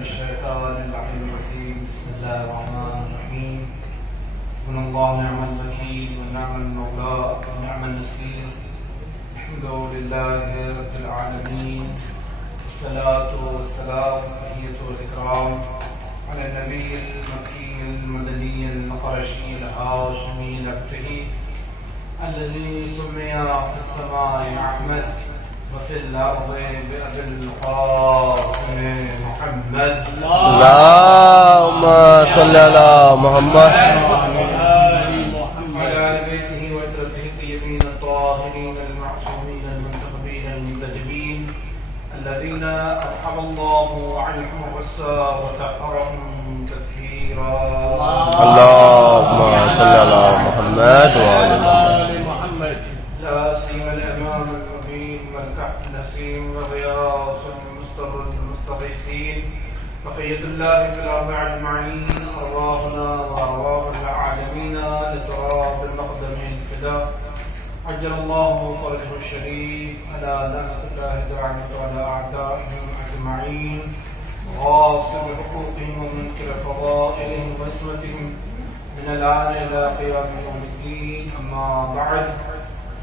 الشيطان اللعين الرجيم. بسم الله الرحمن الرحيم. حسبنا الله نعم الوكيل ونعم المولى ونعم النصير. الحمد لله رب العالمين، والصلاة والسلام تحية الإكرام على النبي المكي المدني القرشي الهاشمي الأبتهي الذي سمي في السماء أحمد وفي الأرض بأبي القاسم محمد. اللهم صل على محمد وعلى آل بيته وترته الطيبين الطاهرين المعصومين المنتخبين المنتجبين الذين أرحم الله عنهم الغسى وطهرهم تطهيرا. اللهم صل على محمد وعلى محمد. لا سيما الإمام المبين والكحف النسيم وغياث المستر المستغيثين بقية الله في الأرض أجمعين، أرواحنا وأرواح العالمين لتراب المقدم الفداء. عجل الله فرجه الشريف على لعنة الله داعمة على أعدائهم أجمعين، غاصب حقوقهم ومنكر فضائلهم واسمتهم من الآن إلى قيام يوم الدين. أما بعد،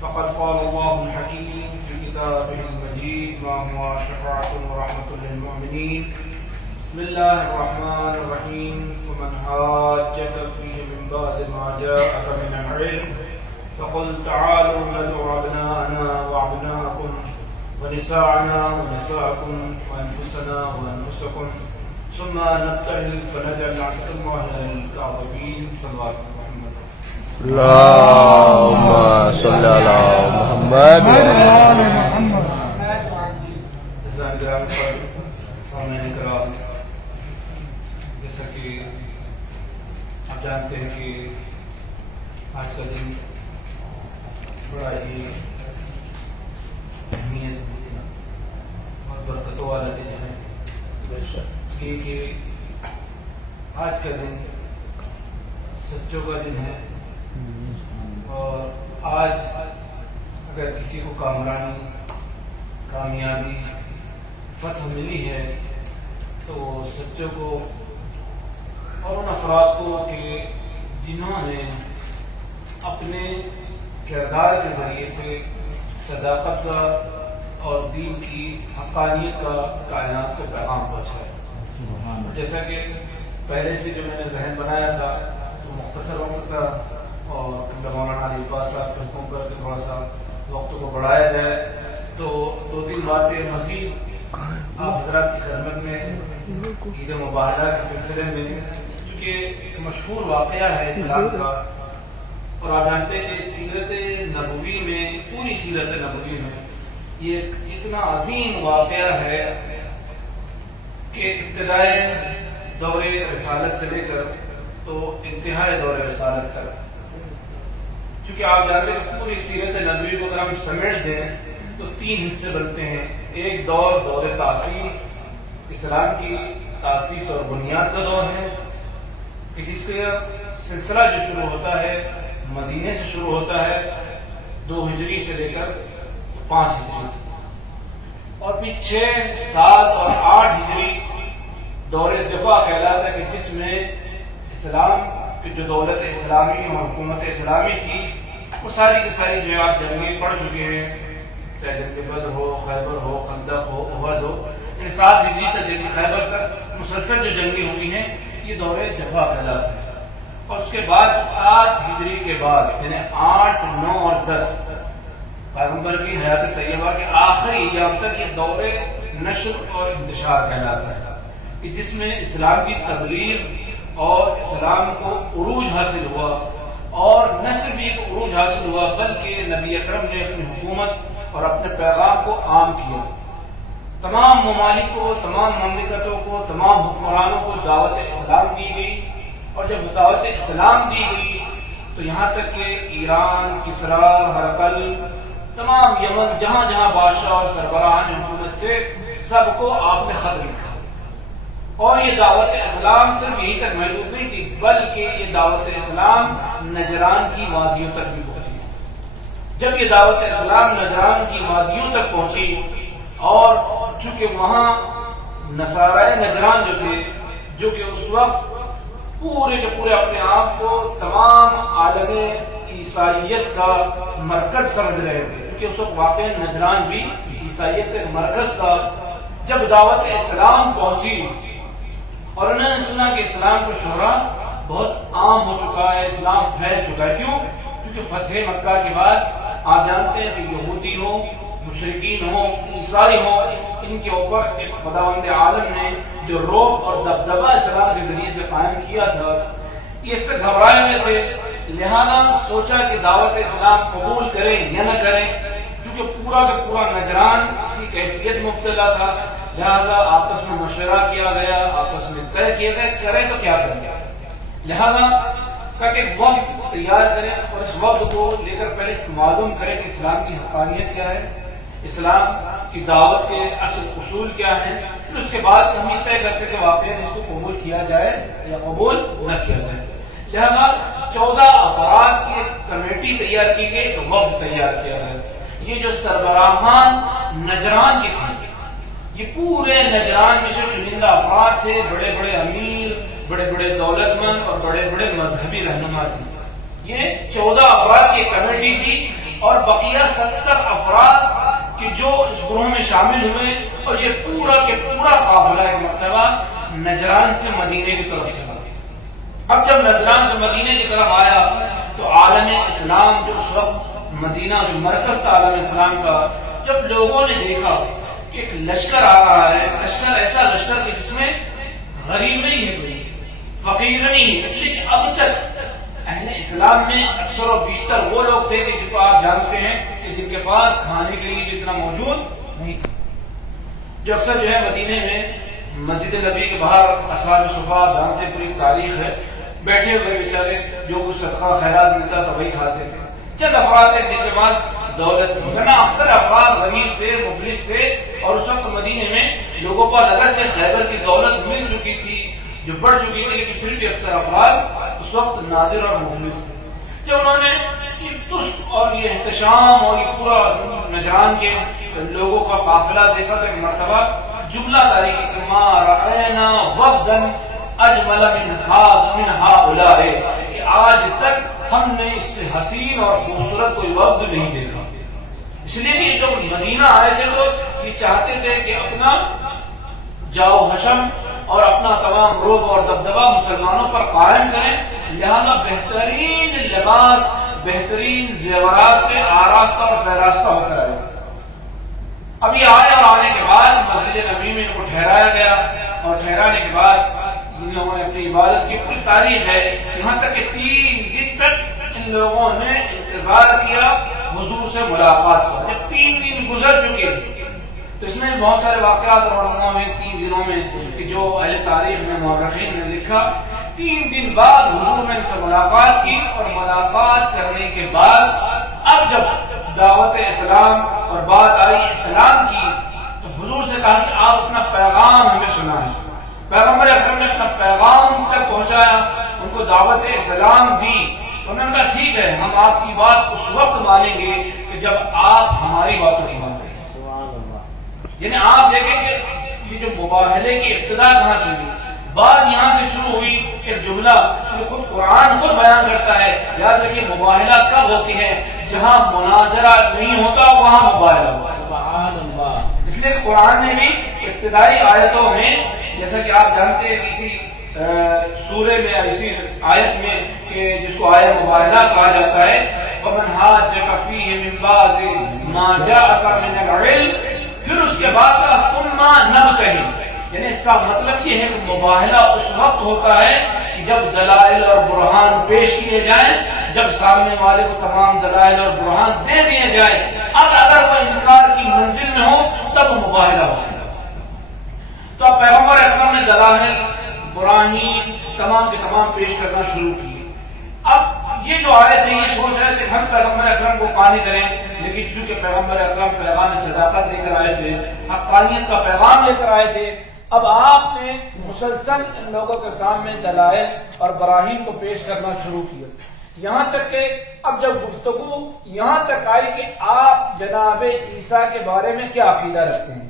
فقد قال الله الحكيم في كتابه المجيد ما هو شفاعة ورحمة للمؤمنين. بسم الله الرحمن الرحيم. ومن حاجك فيه من بعد ما جاءك من العلم فقل تعالوا ندعو أبناءنا وأبناءكم ونساءنا ونساءكم وأنفسنا وأنفسكم ثم نبتهل فنجعل لعنة الله على الكاذبين. صلوات محمد. اللهم صل على محمد وعلى محمد. سامعین کرام، جیسا کہ آپ جانتے ہیں کہ آج کا دن بڑا ہی اہمیت اور برکتوں والا دن ہے، کیونکہ آج کا دن سچوں کا دن ہے. اور آج اگر کسی کو کامرانی، کامیابی، فتح ملی ہے تو سچوں کو اور ان افراد کو کہ جنہوں نے اپنے کردار کے ذریعے سے صداقت کا اور دین کی حقانیت کا کائنات کو پیغام پہنچایا. جیسا کہ پہلے سے جو میں نے ذہن بنایا تھا تو مختصر وقت کا، اور مولانا علی عباس صاحب کے حکم کر کے تھوڑا سا وقت کو بڑھایا جائے تو دو تین باتیں مزید آپ حضرات کی خدمت میں عید مبارکہ کے سلسلے میں، چونکہ ایک مشہور واقعہ ہے اسلام کا، اور آپ جانتے ہیں کہ سیرت نبوی میں، پوری سیرت نبوی میں یہ اتنا عظیم واقعہ ہے کہ ابتدائے دور رسالت سے لے کر تو انتہائی دور رسالت تک، چونکہ آپ جانتے ہیں پوری سیرت نبوی کو اگر ہم سمیٹ دیں تو تین حصے بنتے ہیں. ایک دور تاسیس، اسلام کی تاسیس اور بنیاد کا دور ہے، جس کا سلسلہ جو شروع ہوتا ہے مدینے سے شروع ہوتا ہے 2 ہجری سے لے کر 5 ہجری، اور پھر 6، 7 اور 8 ہجری دور دفاع کہلاتا ہے، کہ جس میں اسلام کی جو دولت اسلامی اور حکومت اسلامی تھی وہ ساری کی ساری جو آپ جنگیں پڑھ چکے ہیں، چاہے جنگ بدر ہو، خیبر ہو، خندق ہو، احد ہو، 7 ہجری تک جنگ خیبر تک مسلسل جو جنگیں ہوئی ہیں یہ دور دفاع کہلاتا ہے. اور اس کے بعد 7 ہجری کے بعد یعنی 8، 9 اور 10 پیغمبر کی حیات طیبہ کے آخری ایام تک یہ دور نشر اور انتشار کہلاتا ہے، کہ جس میں اسلام کی تبلیغ اور اسلام کو عروج حاصل ہوا، اور نہ صرف ایک عروج حاصل ہوا بلکہ نبی اکرم نے اپنی حکومت اور اپنے پیغام کو عام کیا. تمام ممالک کو، تمام مملکتوں کو، تمام حکمرانوں کو دعوت اسلام دی گئی، اور جب دعوت اسلام دی گئی تو یہاں تک کہ ایران، کسرا، ہرقل، تمام یمن، جہاں جہاں بادشاہ اور سربراہان حکومت سے سب کو آپ نے خط لکھا. اور یہ دعوت اسلام صرف یہی تک محدود نہیں تھی، بلکہ یہ دعوت اسلام نجران کی وادیوں تک بھی پہنچی. جب یہ دعوت اسلام نجران کی وادیوں تک پہنچی، اور چونکہ وہاں نصارائے نجران جو تھے، جو کہ اس وقت پورے کے پورے اپنے آپ کو تمام عالم عیسائیت کا مرکز سمجھ رہے تھے، کیونکہ اس وقت واقع نجران بھی عیسائیت کا مرکز تھا. جب دعوت اسلام پہنچی اور انہوں نے سنا کہ اسلام کو شہرا بہت عام ہو چکا ہے، اسلام پھیل چکا ہے. کیوں؟ کیونکہ فتح مکہ کے بعد آپ جانتے ہیں کہ یہودی ہوں، مشرکین ہوں، عیسائی ہوں، ان کے اوپر ایک خداوند عالم نے جو رعب اور دبدبہ اسلام کے ذریعے سے قائم کیا تھا، یہ اس سے گھبرائے ہوئے تھے. لہذا سوچا کہ دعوت اسلام قبول کریں یا نہ کریں، کیونکہ پورا کا پورا نجران اسی کیفیت میں مبتلا تھا. لہذا آپس میں مشورہ کیا گیا، آپس میں طے کیا گیا کریں تو کیا کریں. لہذا کہ ایک وقت تیار کریں اور اس وقت کو لے کر پہلے معلوم کریں کہ اسلام کی حقانیت کیا ہے، اسلام کی دعوت کے اصل اصول کیا ہیں. پھر اس کے بعد ہم یہ طے کرتے کہ واقعی اس کو قبول کیا جائے یا قبول نہ کیا جائے. لہذا 14 افراد کی ایک کمیٹی تیار کی گئی، ایک وفد تیار کیا گیا. یہ جو سربراہان نجران کی تھی، یہ پورے نجران میں جو چنندہ افراد تھے، بڑے بڑے امیر، بڑے بڑے دولت مند اور بڑے بڑے مذہبی رہنما تھے. یہ 14 افراد کی کمیٹی تھی اور بقیہ 70 افراد کہ جو اس گروہ میں شامل ہوئے، اور یہ پورا کے پورا قافلہ ایک مرتبہ نجران سے مدینے کی طرف چلا. اب جب نجران سے مدینے کی طرف آیا تو عالم اسلام جو اس وقت مدینہ جو مرکز تھا عالم اسلام کا، جب لوگوں نے دیکھا کہ ایک لشکر آ رہا ہے، لشکر ایسا لشکر کہ جس میں غریب نہیں ہے، کوئی فقیر نہیں ہے، اس لیے کہ اب تک اہل اسلام میں اکثر و بیشتر وہ لوگ تھے کہ جن کو آپ جانتے ہیں کہ جن کے پاس کھانے کے لیے بھی اتنا موجود نہیں تھا. جو اکثر جو ہے مدینے میں مسجد نبی کے باہر اصحاب صفا جانتے پوری تاریخ ہے، بیٹھے ہوئے بیچارے جو کچھ صدقہ خیرات ملتا تھا وہی کھاتے تھے. چند افراد ایک دن کے بعد دولت تھی، ورنہ اکثر افراد غریب تھے، مفلس تھے. اور اس وقت مدینے میں لوگوں پر اگرچہ خیبر کی دولت مل چکی تھی، جو بڑھ چکی تھی، لیکن پھر بھی اکثر افراد اس وقت نادر اور مفلس تھے. جب انہوں نے یہ تشک اور یہ احتشام اور یہ پورا نجران کے لوگوں کا قافلہ دیکھا تو ایک مرتبہ جملہ جاری کی کہ ما رأینا وفدا اجمل من ہؤلاء، کہ آج تک ہم نے اس سے حسین اور خوبصورت کوئی وفد نہیں دیکھا. اس لیے کہ جب مدینہ آئے تھے تو یہ چاہتے تھے کہ اپنا جاؤ حشم اور اپنا تمام رعب اور دبدبہ مسلمانوں پر قائم کریں. لہذا بہترین لباس، بہترین زیورات سے آراستہ اور پیراستہ ہو کر آئے. اب یہ آئے اور آنے کے بعد مسجد نبی میں ان کو ٹھہرایا گیا، اور ٹھہرانے کے بعد ان لوگوں نے اپنی عبادت کی کچھ تاریخ ہے، یہاں تک کہ 3 دن تک ان لوگوں نے انتظار کیا حضور سے ملاقات کا. جب 3 دن گزر چکے تو اس میں بہت سارے واقعات اور علماء میں 3 دنوں میں کہ جو اہل تاریخ میں مورخین نے لکھا، 3 دن بعد حضور نے ان سے ملاقات کی. اور ملاقات کرنے کے بعد اب جب دعوت اسلام اور بات آئی اسلام کی تو حضور سے کہا کہ آپ اپنا پیغام ہمیں سنائیں. پیغمبر اکرم نے اپنا پیغام تک پہنچایا، ان کو دعوت اسلام دی. انہوں نے کہا ٹھیک ہے، ہم آپ کی بات اس وقت مانیں گے کہ جب آپ ہماری باتوں کی مانیں گے. یعنی آپ دیکھیں کہ یہ جو مباہلے کی ابتدا کہاں سے ہوئی، بات یہاں سے شروع ہوئی. ایک جملہ جو خود قرآن خود بیان کرتا ہے، یاد رکھیے مباہلہ کب ہوتی ہے؟ جہاں مناظرہ نہیں ہوتا وہاں مباہلہ ہوتا ہے. سبحان اللہ. اس لیے قرآن نے بھی ابتدائی آیتوں میں، جیسا کہ آپ جانتے ہیں کسی سورے میں اسی آیت میں کہ جس کو آیت مباہلہ کہا جاتا ہے، فَمَنْ حَاجَّكَ فِيهِ مِنْ بَعْدِ مَا جَاءَكَ مِنَ الْعِلْمِ، پھر اس کے بعد کا ثُمَّ نَبْتَهِلْ. یعنی اس کا مطلب یہ ہے کہ مباہلہ اس وقت ہوتا ہے کہ جب دلائل اور برہان پیش کیے جائیں، جب سامنے والے کو تمام دلائل اور برہان دے دیے جائیں. اب اگر وہ انکار کی منزل میں ہو تب مباہلہ ہوتا ہے. تو اب پیغمبر اکرم نے دلائل براہین تمام کے تمام پیش کرنا شروع کیے. اب یہ جو آئے تھے یہ سوچ رہے تھے ہم پیغمبر اکرم کو قانع کریں، لیکن چونکہ پیغمبر اکرم پیغام صداقت لے کر آئے تھے، حقانیت کا پیغام لے کر آئے تھے، اب آپ نے مسلسل ان لوگوں کے سامنے دلائل اور براہین کو پیش کرنا شروع کیا. یہاں تک کہ اب جب گفتگو یہاں تک آئی کہ آپ جناب عیسیٰ کے بارے میں کیا عقیدہ رکھتے ہیں.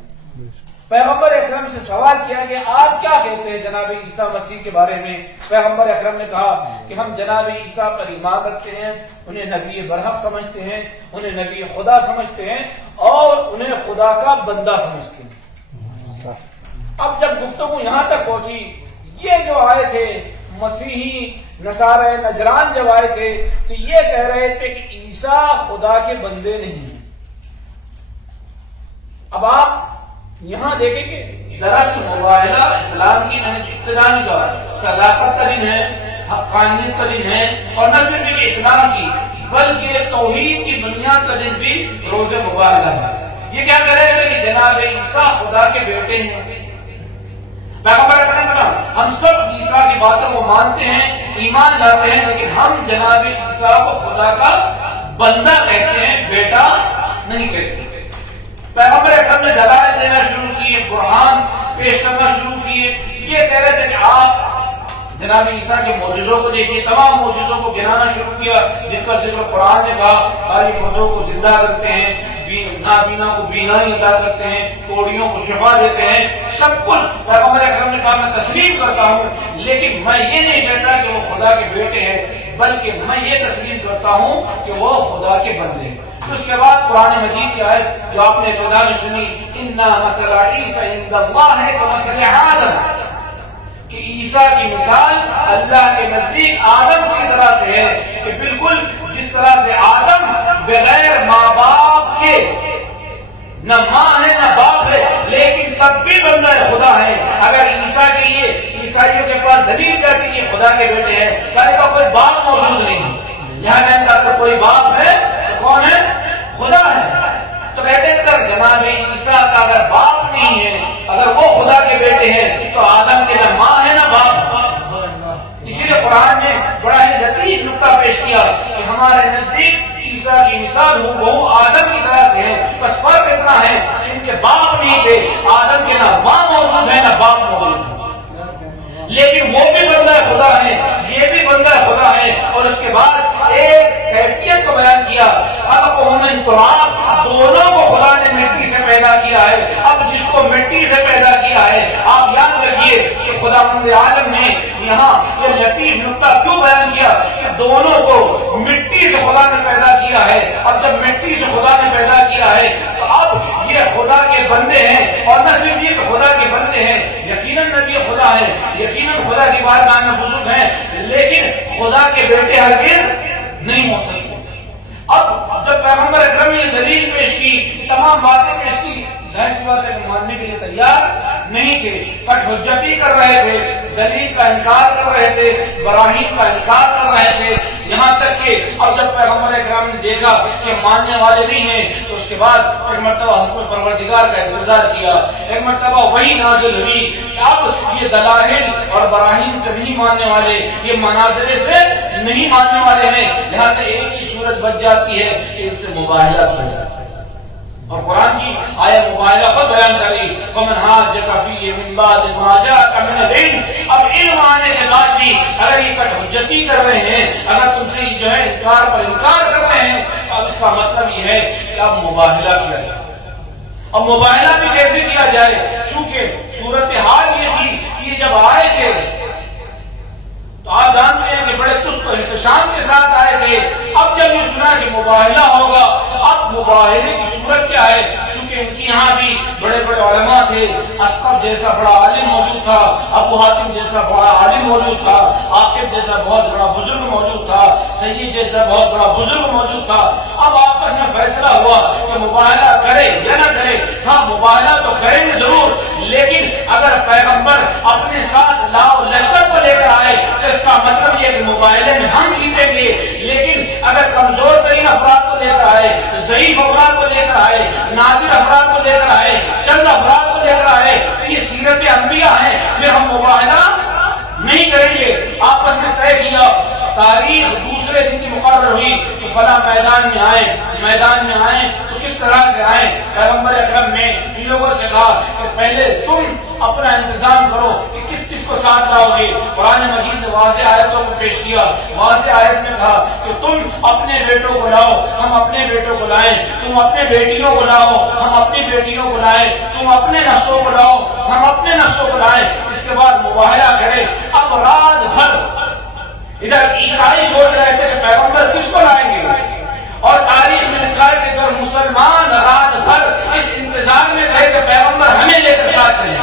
پیغمبر اکرم سے سوال کیا کہ آپ کیا کہتے ہیں جناب عیسیٰ مسیح کے بارے میں؟ پیغمبر اکرم نے کہا کہ ہم جناب عیسیٰ پر ایمان رکھتے ہیں، انہیں نبی برحق سمجھتے ہیں، انہیں نبی خدا سمجھتے ہیں اور انہیں خدا کا بندہ سمجھتے ہیں۔ اب جب گفتگو یہاں تک پہنچی، یہ جو آئے تھے مسیحی نصارہ نجران جب آئے تھے تو یہ کہہ رہے تھے کہ عیسیٰ خدا کے بندے نہیں ہیں۔ اب آپ یہاں دیکھیں کہ دراصل مباہلہ اسلام کی ابتدائی کا صداقت کا دن ہے، حقانیت کا دن ہے، اور نہ صرف کہ اسلام کی بلکہ توحید کی بنیاد کا دن بھی روز مباہلہ ہے۔ یہ کیا کہہ رہے ہیں کہ جناب عیسیٰ خدا کے بیٹے ہیں۔ پیغمبر نے کہا ہم سب عیسیٰ کی باتوں کو مانتے ہیں، ایمان لاتے ہیں، لیکن ہم جناب عیسیٰ کو خدا کا بندہ کہتے ہیں، بیٹا نہیں کہتے۔ پیغمبر اکرم نے دلائل دینا شروع کیے، قرآن پیش کرنا شروع کیے۔ یہ کہہ رہے تھے کہ آپ جناب عیسیٰ کے معجزوں کو دیکھیے، تمام معجزوں کو گنانا شروع کیا جن کا ذکر قرآن نے کہا، ساری مردوں کو زندہ کرتے ہیں، نابینا کو بینائی عطا کرتے ہیں، کوڑیوں کو شفا دیتے ہیں، سب کچھ پیغمبر اکرم نے کہا میں تسلیم کرتا ہوں، لیکن میں یہ نہیں کہتا کہ وہ خدا کے بیٹے ہیں، بلکہ میں یہ تسلیم کرتا ہوں کہ وہ خدا کے بندے ہیں۔ اس کے بعد قرآن مجید کی آیت جو آپ نے ابتدا میں سنی، اِنَّا مَثَلَ عِیسَىٰ عِندَ اللَّهِ كَمَثَلِ آدَمَ، کہ عیسیٰ کی مثال اللہ کے نزدیک آدم کی طرح سے ہے کہ بالکل جس طرح سے آدم بغیر ماں باپ کے نہ ماں ہے نہ باپ ہے لیکن تب بھی بندہ خدا ہے۔ اگر عیسیٰ کے لیے عیسائیوں کے پاس دلیل جاتی کہ خدا کے بیٹے ہیں، کہنے کا کوئی باپ موجود نہیں ہے، یہاں کہتا کہ کوئی باپ ہے تو کون ہے؟ خدا ہے۔ تو کہتے ہیں اگر جناب عیسیٰ کا اگر باپ نہیں ہے، اگر وہ خدا کے بیٹے ہیں تو آدم کے نہ ماں ہے نہ باپ۔ اسی لیے قرآن نے بڑا ہی لطیف نکتہ پیش کیا کہ ہمارے نزدیک عیسیٰ کی مثال وہ آدم کی طرح سے ہے، بس فرق اتنا ہے کہ ان کے باپ نہیں تھے، آدم کے نہ ماں موجود ہے نہ باپ موجود ہے، لیکن وہ بھی بندہ خدا ہے، یہ بھی بندہ خدا ہے۔ اور اس کے بعد ایک کیفیت کو بیان کیا، خلقہم من تراب، دونوں کو خدا نے مٹی سے پیدا کیا ہے۔ اب جس کو مٹی سے پیدا کیا ہے، آپ یاد رکھیے کہ خداوند عالم نے یہاں یہ لطیف نکتہ کیوں بیان کیا کہ دونوں کو مٹی سے خدا نے پیدا کیا ہے۔ اب جب مٹی سے خدا نے پیدا کیا ہے تو اب یہ خدا کے بندے ہیں، اور نہ صرف یہ کہ خدا کے بندے ہیں، یقیناً نبی خدا ہے، یقیناً خدا کی بارگاہ میں بزرگ ہیں، لیکن خدا کے بیٹے ہرگز نہیں ہو سکتے۔ اب جب پیغمبر اکرم نے دلیل پیش کی، تمام باتیں پیش کی، ظاہر سی بات ہے کہ ماننے کے لیے تیار نہیں تھے، کٹ حجتی کر رہے تھے، دلیل کا انکار کر رہے تھے، براہین کا انکار کر رہے تھے، یہاں تک کہ اب جب پیغمبر اکرم نے دیکھا کہ ماننے والے نہیں ہیں تو اس کے بعد ایک مرتبہ حکم پروردگار کا انتظار کیا، ایک مرتبہ وہی نازل ہوئی کہ اب یہ دلائل اور براہین سے نہیں ماننے والے، یہ مناظرے سے نہیں ماننے والے ہیں، لہٰذا ایک ہی صورت بچ جاتی ہے کہ ان سے مباہلہ کیا۔ اور قرآن کی آیت مباہلہ خود بیان کری، فَمَنْ حَاجَّكَ فِيهِ مِنْ بَعْدِ مَا جَاءَكَ مِنَ الْعِلْمِ، اب علم آنے کے بعد بھی اگر یہ کٹ حجتی کر رہے ہیں، اگر تم سے جو ہے انکار پر انکار کر رہے ہیں، تو اب اس کا مطلب یہ ہے کہ اب مباہلہ کیا جائے۔ اب مباہلہ بھی کیسے کیا جائے؟ چونکہ صورتحال یہ تھی کہ یہ جب آئے تھے تو آپ جانتے ہیں کہ بڑے تست و احتشام کے ساتھ آئے تھے۔ اب جب یہ سنا کہ مباہلہ ہوگا، اب مباہلے کی صورت کیا ہے؟ چونکہ ان کی یہاں بھی بڑے بڑے علماء تھے، اسقف جیسا بڑا عالم موجود تھا، ابو حاتم جیسا بڑا عالم موجود تھا، عاقب جیسا بہت بڑا بزرگ موجود تھا، سید جیسا بہت بڑا بزرگ موجود تھا۔ اب آپس میں فیصلہ ہوا کہ مباہلہ کرے یا نہ کرے۔ ہاں مباہلہ تو کریں گے ضرور، لیکن اگر پیغمبر اپنے ساتھ لاؤ لشکر کو لے کر آئے تو اس کا مطلب یہ کہ مباہلے میں ہم جیتیں گے، لیکن اگر کمزور ترین افراد کو لے کر آئے، ضعیف افراد کو لے کر آئے، نادر افراد کو لے کر آئے، چند افراد کو لے کر آئے تو یہ سیرت انبیاء ہے، پھر ہم مباہلہ نہیں کریں گے۔ آپس میں طے کیا، تاریخ دوسرے دن کی مقرر ہوئی کہ فلاں میدان میں آئے تو تو کس طرح سے آئے؟ پیغمبر اکرم نے ان لوگوں سے کہا کہ پہلے تم اپنا انتظام کرو کہ کس کس کو ساتھ لاؤ گے۔ قرآن مجید نے واضح آیتوں کو پیش کیا، واضح آیت میں کہا کہ تم اپنے بیٹوں کو لاؤ، ہم اپنے بیٹوں کو لائیں، تم اپنے بیٹیوں کو لاؤ، ہم اپنی بیٹیوں کو لائیں، تم اپنے نسلوں کو لاؤ، ہم اپنے نسلوں کو لائیں۔ اس کے بعد مباہلہ کرے۔ اب رات بھر ادھر عیسائی سوچ رہے تھے کہ پیغمبر کس کو لائیں گے، اور تاریخ میں لکھا ہے کہ اگر مسلمان رات بھر اس انتظار میں رہے کہ پیغمبر ہمیں لے کر ساتھ چلے۔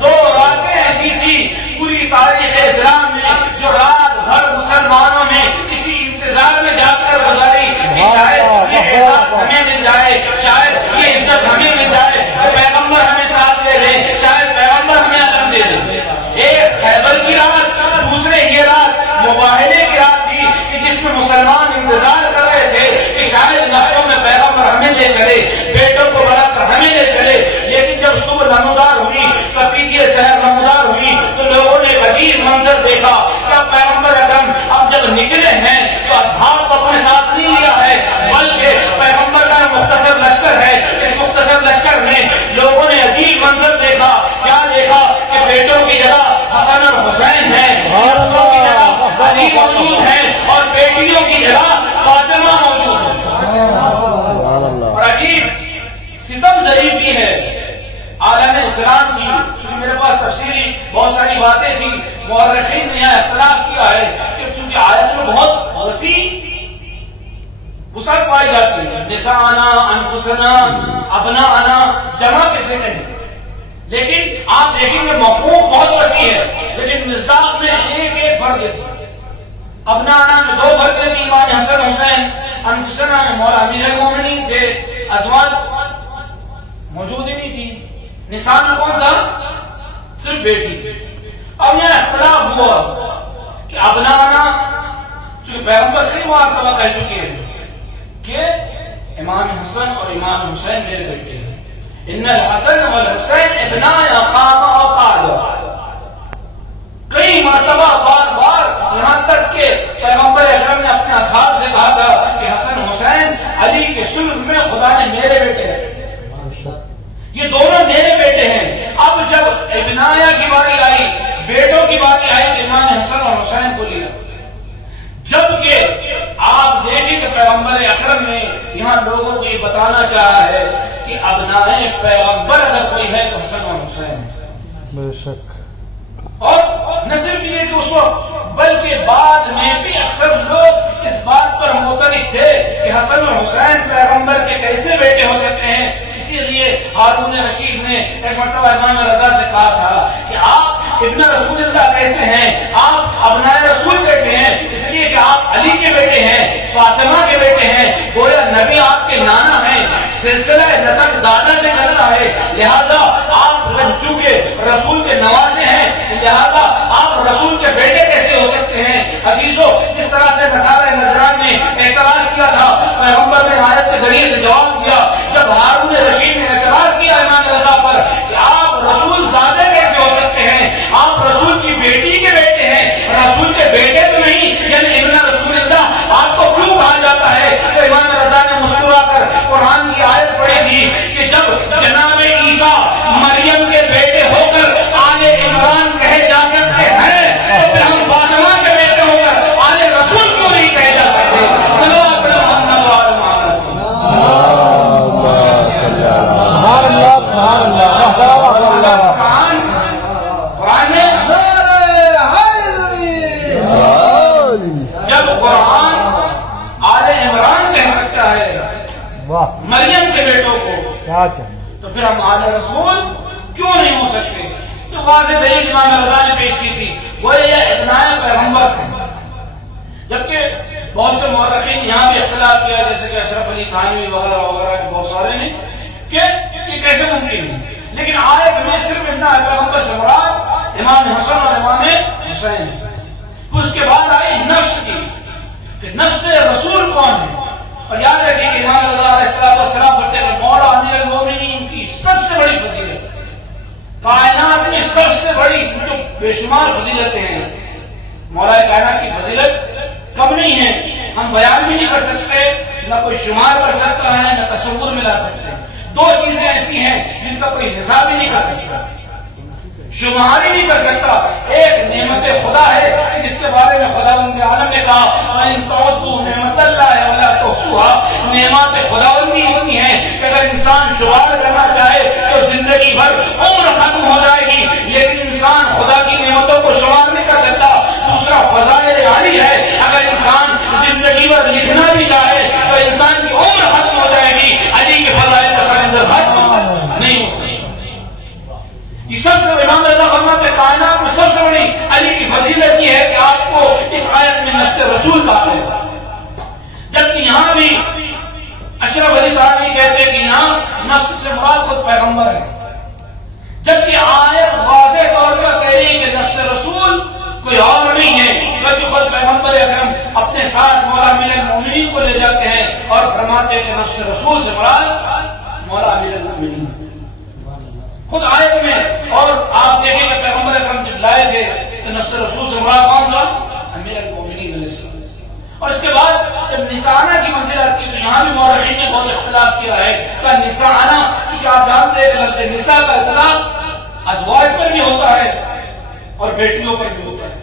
دو راتیں ایسی تھی پوری تاریخ اسلام میں جو رات بھر مسلمانوں نے کسی انتظار میں جا کر گزاری کہ شاید یہ احساس ہمیں مل جائے، شاید یہ عزت ہمیں مل جائے کہ پیغمبر ہمیں ساتھ لے لیں، شاید پیغمبر ہمیں عزم دے دیں۔ ایک خیبر کی رات، دوسرے یہ رات مباہلے کی رات تھی کہ جس میں مسلمان انتظار کر رہے تھے کہ شاید نسلوں میں پیغمبر ہمیں لے چلے، بیٹوں کو بڑھا کر ہمیں لے چلے۔ لیکن جب صبح نمودار ہوئی، سپیدی سحر نمودار ہوئی، تو لوگوں نے عجیب منظر دیکھا کہ پیغمبر اکرم اب جب نکلے ہیں تو اصحاب کو اپنے ساتھ نہیں لیا ہے، بلکہ پیغمبر کا مختصر لشکر ہے۔ اس مختصر لشکر میں لوگوں نے عجیب منظر دیکھا۔ کیا دیکھا کہ بیٹوں کی جگہ حسن اور حسین ہے، نسلوں کی جگہ علی موجود ہے، اور بیٹیوں کی جگہ فاطمہ موجود ہے۔ اور عجیب ستم ظریفی ہے عالم اسلام کی، کیونکہ میرے پاس تفصیلی بہت ساری باتیں تھیں، مورخین نے یہاں اختلاف کیا ہے کہ چونکہ آیت میں بہت وسیع وسعت پائی جاتی ہے، نساءنا انفسنا ابناءنا جمع کسی نہیں، لیکن آپ دیکھیں گے مفہوم بہت وسیع ہے، لیکن مصداق میں ایک ایک فرق ہے۔ ابناءنا میں دو فرقیں تھیں، امام حسن حسین، انفسنا میں مولا امیر المومنین تھے، ازواج موجود ہی نہیں تھی، نساء میں کون تھا؟ صرف بیٹی تھی۔ اب یہاں اختلاف ہوا کہ ابناءنا، چونکہ پیغمبر کئی مرتبہ کہہ چکے ہیں کہ امام حسن اور امام حسین میرے بیٹے ہیں، ان الحسن والحسین ابناء قام و قعد۔ کئی مرتبہ بار بار، یہاں تک کہ پیغمبر اکرم نے اپنے اصحاب سے کہا تھا کہ حسن حسین علی کے صلح میں خدا نے میرے بیٹے ہیں، یہ دونوں میرے بیٹے ہیں۔ اب جب ابنایا کی باری آئی، بیٹوں کی باری آئی، تو امام حسن اور حسین کو لیا، جبکہ آپ دیکھیں کہ پیغمبر اکرم نے یہاں لوگوں کو یہ بتانا چاہا ہے کہ ابنائے پیغمبر اگر کوئی ہے تو حسن اور حسین بے شک۔ اور نہ صرف یہ کہ اس وقت بلکہ بعد میں بھی اکثر لوگ اس بات پر مختلف تھے کہ حسن اور حسین پیغمبر کے کیسے بیٹے ہو سکتے ہیں۔ اسی لیے ہارون رشید نے ایک مرتبہ امام رضا سے کہا تھا کہ آپ ابن رسول اللہ کیسے ہیں، آپ ابنائے رسول کہتے ہیں، اس لیے کہ آپ علی کے بیٹے ہیں، فاطمہ کے بیٹے ہیں، گویا نبی آپ کے نانا ہیں، سلسلہ نسب دادا سے چلتا ہے، لہذا آپ رنجو کے رسول کے نوازے ہیں، لہذا آپ رسول کے بیٹے کیسے ہو سکتے ہیں۔ عزیزو، جس طرح سے نصارہ نجران نے اعتراض کیا تھا، پیغمبر نے آیت کے ذریعے سے جواب دیا۔ جب ہارون رشید نے اعتراض کیا امام رضا پر کہ آپ رسول زادے کیسے ہو سکتے ہیں، آپ رسول کی بیٹی کے بیٹے ہیں، رسول کے بیٹے تو نہیں، یعنی ابن رسول اللہ آپ کو کیوں کہا جاتا ہے؟ تو امام رضا نے مسکرا کر قرآن کی آیت پڑھی تھی کہ جب جناب عیسیٰ مریم کے بیٹے ہو کر آل عمران کہے جا سکتے ہیں، تو پھر ہم فاطمہ کے بیٹے ہو کر آل رسول کیوں نہیں کہے جا سکتے؟ صلوات محمد و آل محمد۔ سبحان اللہ، سبحان اللہ۔ قرآن میں جب قرآن آل عمران کہہ سکتا ہے مریم کے بیٹوں کو، تو پھر ہم آل رسول کیوں نہیں ہو سکتے؟ تو واضح دلیل امام رضا نے پیش کی تھی، وہ یہ ابنائے پیغمبر تھے۔ جبکہ بہت سے مورخین یہاں بھی اختلاف کیا، جیسے کہ اشرف علی تھانوی وغیرہ وغیرہ بہت سارے نے، کہ یہ کیسے ممکن ہے۔ لیکن آیت میں صرف ابنائے پیغمبر سے مراد امام حسن اور امام حسین ہے۔ اس کے بعد آئی نفس کی، کہ نفس رسول کون ہے؟ اور یاد رکھیے کہ امام اللہ علیہ السلام کہتے ہیں کہ مولا امیر المومنین کی سب سے بڑی فضیلت، کائنات میں سب سے بڑی جو بے شمار فضیلتیں ہیں، مولا کائنات کی فضیلت کم نہیں ہے، ہم بیان بھی نہیں کر سکتے، نہ کوئی شمار کر سکتا ہے نہ تصور میں لا سکتے ہیں. دو چیزیں ایسی ہیں جن کا کوئی حساب ہی نہیں کر سکتا، شمار ہی نہیں کر سکتا. ایک نعمت خدا ہے جس کے بارے میں خداوند عالم نے کہا ان تعدوا نعمت اللہ ولا تحصوها. نعمت خداوندی ہوتی ہیں کہ اگر انسان شمار کرنا چاہے تو زندگی بھر عمر ختم ہو جائے گی، لیکن انسان خدا کی نعمتوں کو شمار نہیں کر سکتا. دوسرا فضائل عالی ہے، اگر انسان زندگی بھر لکھنا بھی چاہے تو انسان کی عمر ختم ہو جائے گی، علی کے فضائل کا کلندر ختم نہیں ہو سکتا. یہ سب سے امام رضا فرماتے ہیں کائنات میں سب سے بڑی علی کی فضیلت یہ ہے کہ آپ کو اس آیت میں نفس رسول کہا ہے، جبکہ یہاں بھی اشرف علی صاحب یہ کہتے ہیں کہ یہاں نفس سے مراد خود پیغمبر ہے، جبکہ آیت واضح طور پر کہہ رہی ہے کہ نفس رسول کوئی اور نہیں ہے بلکہ خود پیغمبر اکرم اپنے ساتھ مولا امیر المومنین کو لے جاتے ہیں اور فرماتے ہیں کہ نفس رسول سے مراد مولا امیر المومنین خود آیت میں. اور آپ دیکھیں کہ پیغمبر اکرم جب لائے تھے تو نفس رسول سے مراد کون تھا؟ امیر المومنین علیہ السلام. اور اس کے بعد جب نسانہ کی منزل آتی ہے تو یہاں بھی مورخین نے بہت اختلاف کیا ہے کہ نسانہ، کیونکہ آپ جانتے ہیں کہ لفظ نساء کا اطلاق ازواج پر بھی ہوتا ہے اور بیٹیوں پر بھی ہوتا ہے،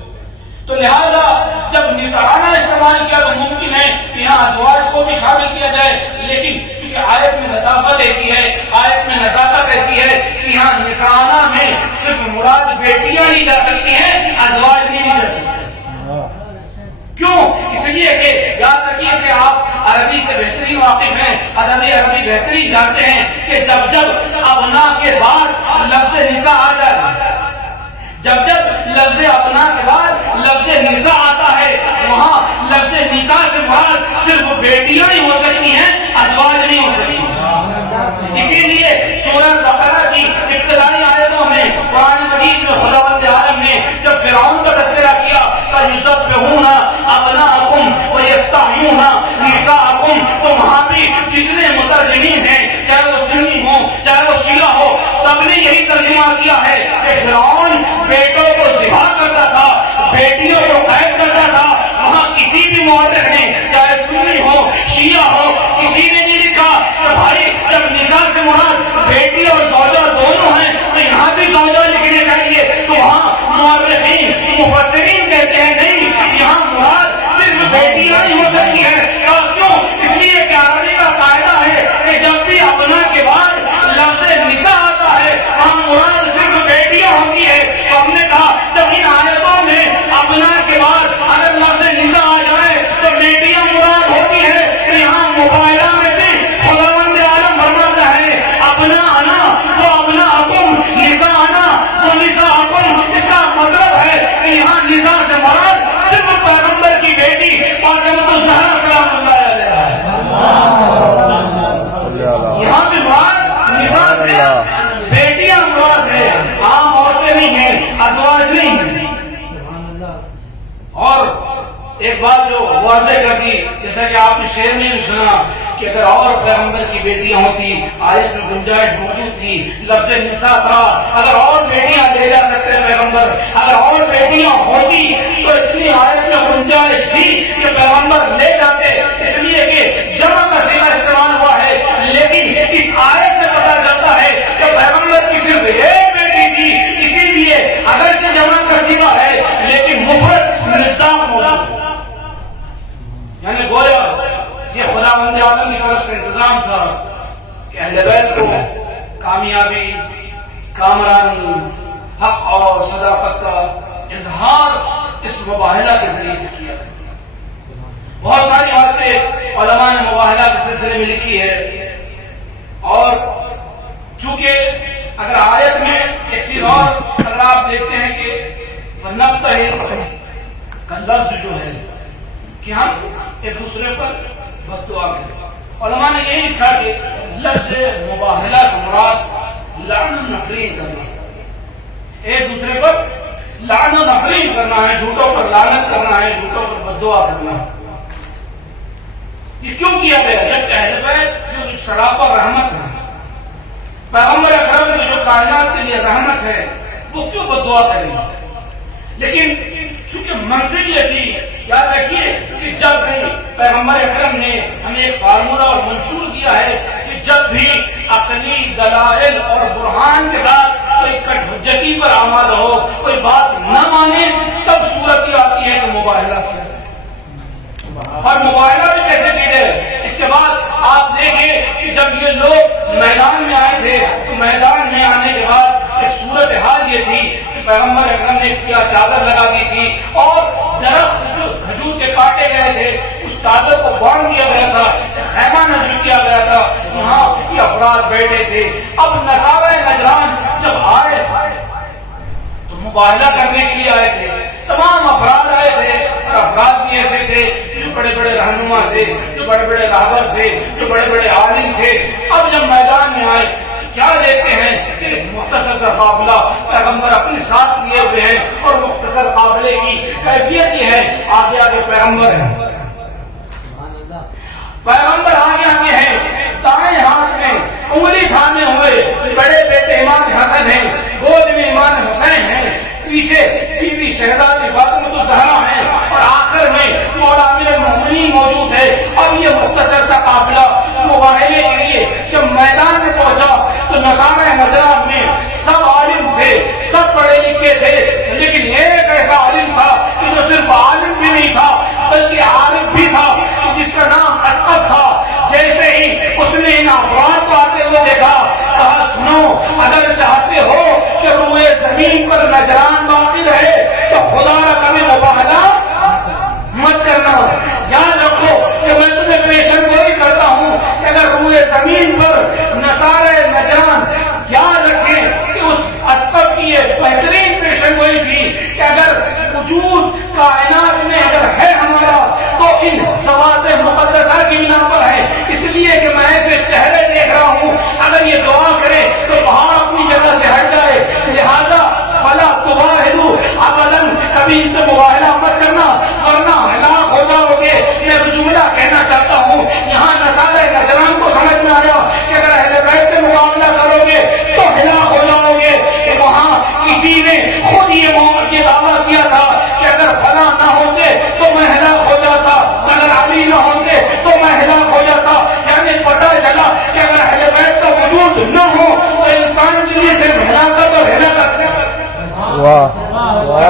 تو لہذا جب نسانہ استعمال کیا تو ممکن ہے کہ یہاں ازواج کو بھی شامل کیا جائے، لیکن چونکہ آیت میں لطافت ایسی ہے، آیت میں نزاکت ایسی ہے کہ یہاں نسانہ میں صرف مراد بیٹیاں ہی جا سکتی ہیں، ازواج نہیں جا سکتے. کیوں؟ اس لیے کہ یاد رکھیے کہ آپ عربی سے بہترین واقف ہیں، ادب عربی بہترین جانتے ہیں کہ جب جب ابنا کے بعد لفظ نساء آ جائے، جب جب لفظ اپنا کے بعد لفظ نساء آتا ہے وہاں لفظ نساء سے مراد صرف بیٹیاں ہی ہو سکتی ہیں، ازواج نہیں ہو سکتی. اسی لیے سورہ بقرہ کی ابتدائی آیتوں میں قرآن مجید میں خداوند عالم نے جب فرعون کا تذکرہ کیا فَيُسَبِّحُونَ أَبْنَاءَكُمْ وَيَسْتَحْيُونَ نِسَاءَكُمْ، تو وہاں بھی جتنے مترجمین ہیں چاہے وہ سنی ہو چاہے وہ شیعہ ہو، سب نے یہی ترجمہ کیا ہے کہ فرعون بیٹوں کو ذبح کرتا تھا، بیٹیوں کو قید کرتا تھا. وہاں کسی بھی مورخ نے چاہے سنی ہو شیعہ ہو کسی نے نہیں لکھا کہ بھائی جب نساء سے مراد بیٹی اور زوجہ دونوں ہیں تو یہاں بھی زوجہ لکھنے چاہیے. تو وہاں مورخین مفسرین کہتے ہیں نہیں، یہاں مراد صرف بیٹیاں ہی ہو سکتی ہے. کیوں؟ اس لیے کہ عربی کا قاعدہ ہے کہ جب بھی اپنا کے بعد لفظ نساء آتا ہے وہاں مراد صرف بیٹیاں ہوتی ہے. تو ہم نے کہا جب ان آیتوں میں اپنا کے بعد اگر لفظ نساء آ جائے تو بیٹیاں مراد ہوتی ہے، تو یہاں موبائلہ میں بھی خداوند عالم فرماتا ہے اپنا آنا تو اپنا حکم، نساء آنا تو نساء حکم. اس کا مطلب ہے کہ یہاں نساء سے مراد صرف پیغمبر کی بیٹی فاطمہ الزہرا سلام اللہ علیہا ہے. یہاں بھی مراد نساء سے بیٹیاں مراد ہے، عام عورتیں نہیں ہیں، ازواج نہیں ہیں. اور ایک بات جو واضح کر دی، جیسا کہ آپ نے شعر میں بھی سنا کہ اگر اور پیغمبر کی بیٹیاں ہوتی آیت میں گنجائش موجود تھی، لفظ نساء تھا، اگر اور بیٹیاں لے جا سکتے پیغمبر، اگر اور بیٹیاں ہوتی تو اتنی آیت میں گنجائش تھی کہ پیغمبر لے جاتے. اس لیے کہ جمع کا صیغہ استعمال ہوا ہے، لیکن اس آیت سے پتہ چلتا ہے کہ پیغمبر کی صرف ایک بیٹی تھی. اسی لیے اگرچہ جمع کا صیغہ ہے لیکن مفرد مصداق موجود، یعنی گویا یہ خداوند عالم کی طرف سے انتظام تھا کہ اہل بیت کو کامیابی، کامرانی، حق اور صداقت کا اظہار اس مباہلہ کے ذریعے سے کیا ہے. بہت ساری باتیں علماء نے مباہلہ کے سلسلے میں لکھی ہے. اور چونکہ اگر آیت میں ایک چیز اور اگر آپ دیکھتے ہیں کہ وَنَبْتَهِلْ کا لفظ جو ہے کہ ہم ایک دوسرے پر بد دعا کریں. علماء نے یہی لکھا کہ لفظ مباہلہ سے مراد لعن و نفرین کرنا، ایک دوسرے پر لعن و نفرین کرنا ہے، جھوٹوں پر لعنت کرنا ہے، جھوٹوں پر بد دعا کرنا ہے. یہ کیوں کیا گیا؟ جب اہل بیت جو سراپا رحمت ہے، پیغمبر اکرم جو کائنات کے لیے رحمت ہے، وہ کیوں بد دعا کریں گے؟ لیکن چونکہ منزل یہ تھی. یاد رکھیے کہ جب بھی پیغمبر اکرم نے ہمیں ایک فارمولہ اور منشور دیا ہے کہ جب بھی عقلی دلائل اور برہان کے بعد کوئی کٹ حجتی پر عمل ہو، کوئی بات نہ مانے، تب صورت یہ آتی ہے کہ مباہلہ کیا جائے. اور مباہلہ بھی کیسے کی جائے؟ اس کے بعد آپ دیکھیں کہ جب یہ لوگ میدان میں آئے تھے تو میدان میں آنے کے بعد ایک صورت حال یہ تھی کہ پیغمبر اکرم نے ایک سیاہ چادر لگا دی تھی اور درخت جو کھجور کے کاٹے گئے تھے اس چادر کو باندھ دیا گیا تھا، خیمہ نصب کیا گیا تھا، وہاں یہ افراد بیٹھے تھے. اب نصارہ نجران جب آئے تو مباہلہ کرنے کے لیے آئے تھے. تمام افراد آئے تھے اور افراد بھی ایسے تھے جو بڑے بڑے رہنما تھے، جو بڑے بڑے راہبر تھے، جو بڑے بڑے عالم تھے. اب جب میدان میں آئے کیا لیتے ہیں کہ مختصر سا قافلہ پیغمبر اپنے ساتھ لیے ہوئے ہیں اور مختصر قافلے کی کیفیت یہ ہے آگے آگے پیغمبر ہیں. پیغمبر آگے آگے ہیں، دائیں ہاتھ میں انگلی تھامے ہوئے بڑے بیٹے امام حسن ہیں، گود میں امام حسین ہیں، پیچھے بی بی شہزادی فاطمہ الزہرا ہیں اور آخر میں مولا امیر المومنین موجود ہے. اور یہ مختصر سا قافلہ مباہلے کے لیے جب میدان میں پہنچا تو نصارہ نجران میں سب عالم تھے، سب پڑھے لکھے تھے، لیکن ایک ایسا عالم تھا کہ جو صرف عالم بھی نہیں تھا بلکہ عارف بھی تھا، جس کا نام اسقف تھا. جیسے ہی اس نے ان افراد کو آتے ہوئے دیکھا کہا سنو، اگر چاہتے ہو کہ روئے زمین پر نجران باقی رہے تو خدا را کبھی مباہلہ مت کرنا. یاد رکھو کہ میں تمہیں پیشن گوئی کرتا ہوں کہ اگر روئے زمین پر نصارہ نجران، یاد رکھیں کہ اس اسقف کی یہ بہترین پیشن گوئی تھی کہ اگر وجود کائنات میں اگر ہے ہمارا تو ان ذوات مقدسہ کی بنا پر ہے، اس لیے کہ میں ایسے چہرے دیکھ رہا ہوں اگر یہ دعا کرے تو پہاڑ اپنی جگہ سے ہٹ جائے. لہذا فلا تباہلوا ابدا، کبھی ان سے مباہلہ مت کرنا ورنہ ہلاک ہو جاؤ گے. میں جملہ کہنا چاہتا ہوں، یہاں نصارہ نجران کو سمجھ میں آیا کہ اگر اہل بیت سے مقابلہ کرو گے تو ہلاک ہو جاؤ گے. کہ وہاں کسی نے خود یہ دعویٰ کیا تھا کہ اگر فلاں نہ ہوتے تو میں ہلاک ہو جاتا، اگر علی نہ ہوتے تو میں ہلاک ہو جاتا. یعنی پتہ چلا کہ اگر اہل بیت کا وجود نہ ہو تو انسان کے لیے صرف ہلاکت اور ہلاکت.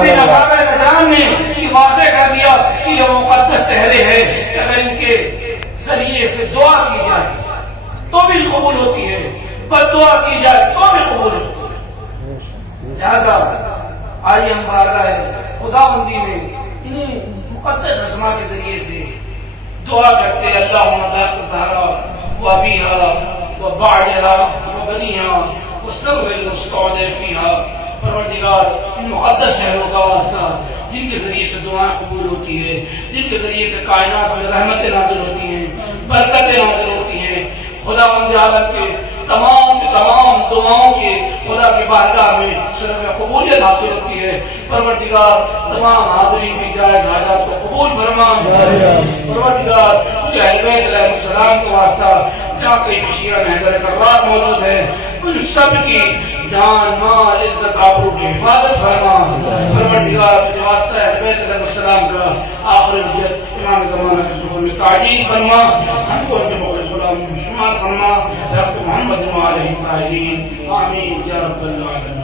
نصارہ نجران نے یہ واضح کر دیا کہ یہ مقدس چہرے ہیں کہ اگر ان کے ذریعے سے دعا کی جائے تو بھی قبول ہوتی ہے، بد دعا کی جائے تو بھی قبول ہوتی ہے. لہذا آئیے ہم بارگاہ خدا بندی میں انہیں مقدس اسما کے ذریعے سے دعا کرتے ہیں. اللہم بارک زہرا و ابیہا و بعدہا و بنیہا و سر المستودع فیہا. پروردگار ان مقدس شہروں کا واسطہ جن کے ذریعے سے دعائیں قبول ہوتی ہے، جن کے ذریعے سے کائنات میں رحمتیں نازل ہوتی ہیں، برکتیں نازل ہوتی ہیں، خدا بند عالم کے تمام دعاؤں کے خدا کی بارگاہ میں شرف قبولیت حاصل ہوتی ہے. پروردگار تمام حاضرین کی جائز حاجات کو قبول فرما. پروردگار اہل بیت علیہ السلام کے واسطہ جہاں کئی شیعہ حیدر کرار موجود ہے ان سب کی جان مال عزت آبرو کی حفاظت فرما. پروردگار کے واسطہ اہل بیت علیہ السلام کا آخر عزت امام زمانہ کے ظہور میں تعجیل فرما. ہم کو ان کے مخلص غلام شمار فرما. رب محمد علیہ الطاہرین آمین یا رب العالمین.